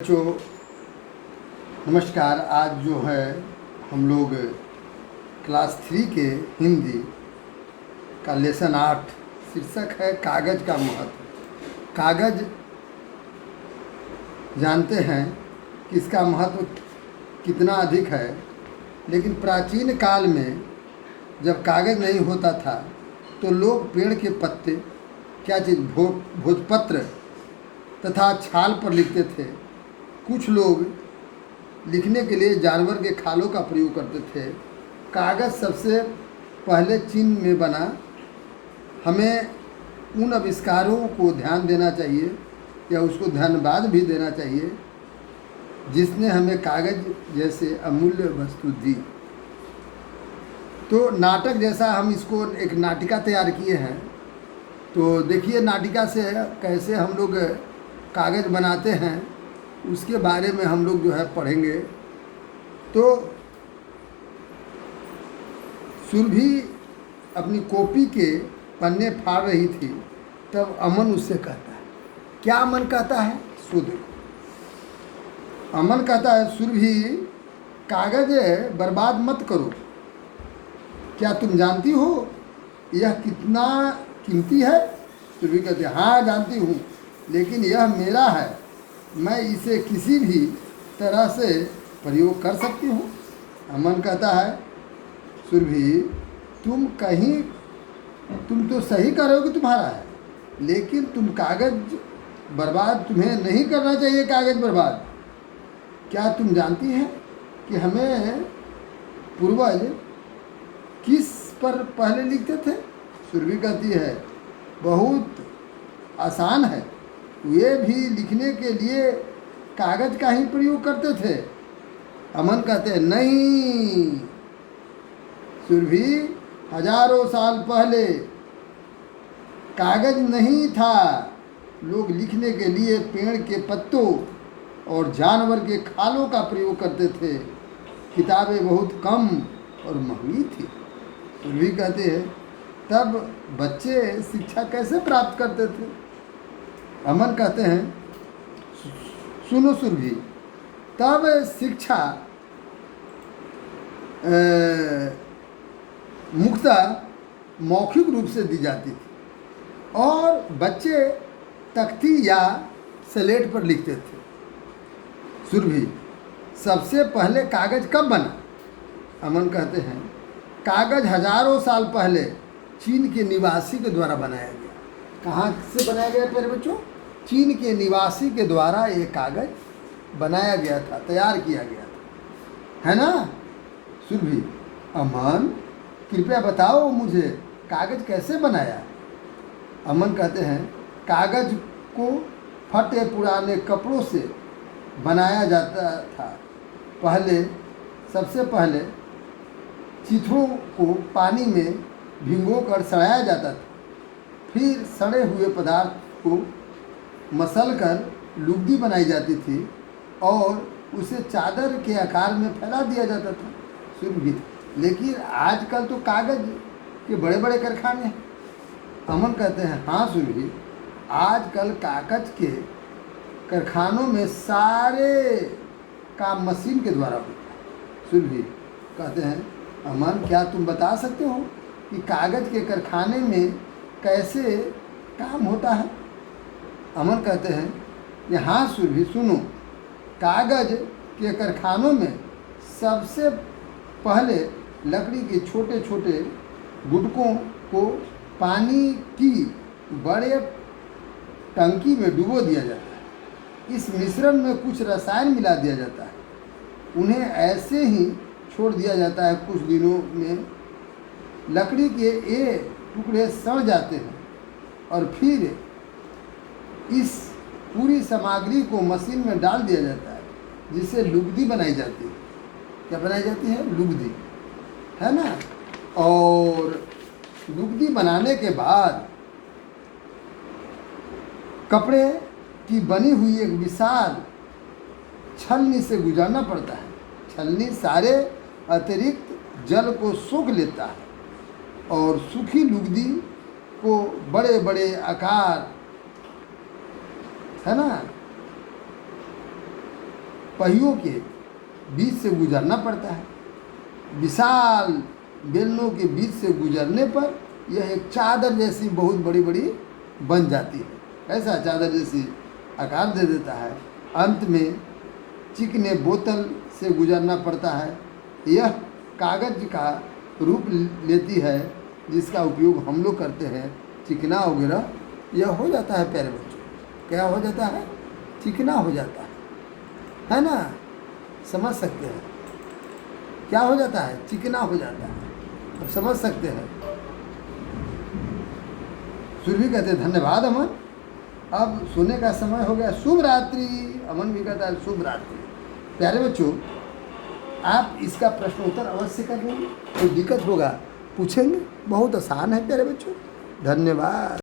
बच्चों नमस्कार। आज जो है हम लोग क्लास 3 के हिंदी का लेसन 8 शीर्षक है कागज़ का महत्व। कागज़ जानते हैं कि इसका महत्व कितना अधिक है, लेकिन प्राचीन काल में जब कागज़ नहीं होता था तो लोग पेड़ के पत्ते क्या चीज़ भोजपत्र तथा छाल पर लिखते थे। कुछ लोग लिखने के लिए जानवर के खालों का प्रयोग करते थे। कागज़ सबसे पहले चीन में बना। हमें उन आविष्कारों को ध्यान देना चाहिए या उसको धन्यवाद भी देना चाहिए जिसने हमें कागज़ जैसे अमूल्य वस्तु दी। तो नाटक जैसा हम इसको एक नाटिका तैयार किए हैं। तो देखिए नाटिका से कैसे हम लोग कागज़ बनाते हैं उसके बारे में हम लोग जो है पढ़ेंगे। तो सुरभि अपनी कॉपी के पन्ने फाड़ रही थी, तब अमन उससे कहता है, क्या अमन कहता है सो देखो। अमन कहता है, सुरभि कागज़ बर्बाद मत करो। क्या तुम जानती हो यह कितना कीमती है? सुरभि कहती है, हाँ जानती हूँ, लेकिन यह मेरा है, मैं इसे किसी भी तरह से प्रयोग कर सकती हूँ। अमन कहता है, सुरभि तुम तो सही कह रहे हो कि तुम्हारा है, लेकिन तुम्हें नहीं करना चाहिए कागज़ बर्बाद। क्या तुम जानती हैं कि हमें पूर्वज किस पर पहले लिखते थे? सुरभि कहती है, बहुत आसान है, वे भी लिखने के लिए कागज़ का ही प्रयोग करते थे। अमन कहते हैं, नहीं सुरभि, हजारों साल पहले कागज़ नहीं था। लोग लिखने के लिए पेड़ के पत्तों और जानवर के खालों का प्रयोग करते थे। किताबें बहुत कम और महंगी थी। सुरभि कहते हैं, तब बच्चे शिक्षा कैसे प्राप्त करते थे? अमन कहते हैं, सुनो सुरभि, तब शिक्षा मुख्यतः मौखिक रूप से दी जाती थी और बच्चे तख्ती या स्लेट पर लिखते थे। सुरभि, सबसे पहले कागज़ कब बना? अमन कहते हैं, कागज़ हजारों साल पहले चीन के निवासी के द्वारा बनाया गया। कहाँ से बनाया गया प्यारे बच्चों? चीन के निवासी के द्वारा ये कागज़ बनाया गया था, तैयार किया गया था, है ना? सुरभि, अमन कृपया बताओ मुझे, कागज़ कैसे बनाया? अमन कहते हैं, कागज़ को फटे पुराने कपड़ों से बनाया जाता था। सबसे पहले चिथड़ों को पानी में भिगोकर सड़ाया जाता था। फिर सड़े हुए पदार्थ को मसलकर लुगदी बनाई जाती थी और उसे चादर के आकार में फैला दिया जाता था। सुरभि, लेकिन आजकल तो कागज़ के बड़े बड़े कारखाने हैं। अमन कहते हैं, हाँ सुरभि, आजकल कागज़ के कारखानों में सारे काम मशीन के द्वारा होता है। सुरभि कहते हैं, अमन क्या तुम बता सकते हो कि कागज़ के कारखाने में कैसे काम होता है? अमन कहते हैं कि हाँ सुरभि, सुनो, कागज़ के कारखानों में सबसे पहले लकड़ी के छोटे छोटे गुटकों को पानी की बड़े टंकी में डुबो दिया जाता है। इस मिश्रण में कुछ रसायन मिला दिया जाता है। उन्हें ऐसे ही छोड़ दिया जाता है। कुछ दिनों में लकड़ी के ये टुकड़े सड़ जाते हैं और फिर इस पूरी सामग्री को मशीन में डाल दिया जाता है, जिससे लुगदी बनाई जाती है। क्या बनाई जाती है? लुगदी, है ना? और लुगदी बनाने के बाद कपड़े की बनी हुई एक विशाल छलनी से गुजारना पड़ता है। छलनी सारे अतिरिक्त जल को सोख लेता है और सूखी लुगदी को बड़े बड़े आकार, है ना, पहियों के बीच से गुजरना पड़ता है। विशाल बेलनों के बीच से गुजरने पर यह एक चादर जैसी बहुत बड़ी बड़ी बन जाती है। ऐसा चादर जैसी आकार दे देता है। अंत में चिकने बोतल से गुजरना पड़ता है। यह कागज का रूप लेती है जिसका उपयोग हम लोग करते हैं। चिकना वगैरह यह हो जाता है प्यारे बच्चों। क्या हो जाता है? चिकना हो जाता है ना? समझ सकते हैं क्या हो जाता है? चिकना हो जाता है। अब समझ सकते हैं। सुरभि कहते हैं धन्यवाद अमन, अब सोने का समय हो गया, शुभ रात्रि। अमन भी कहता है शुभ रात्रि। प्यारे बच्चों, आप इसका प्रश्न उत्तर अवश्य कर लेंगे। कोई दिक्कत होगा पूछेंगे, बहुत आसान है प्यारे बच्चों। धन्यवाद।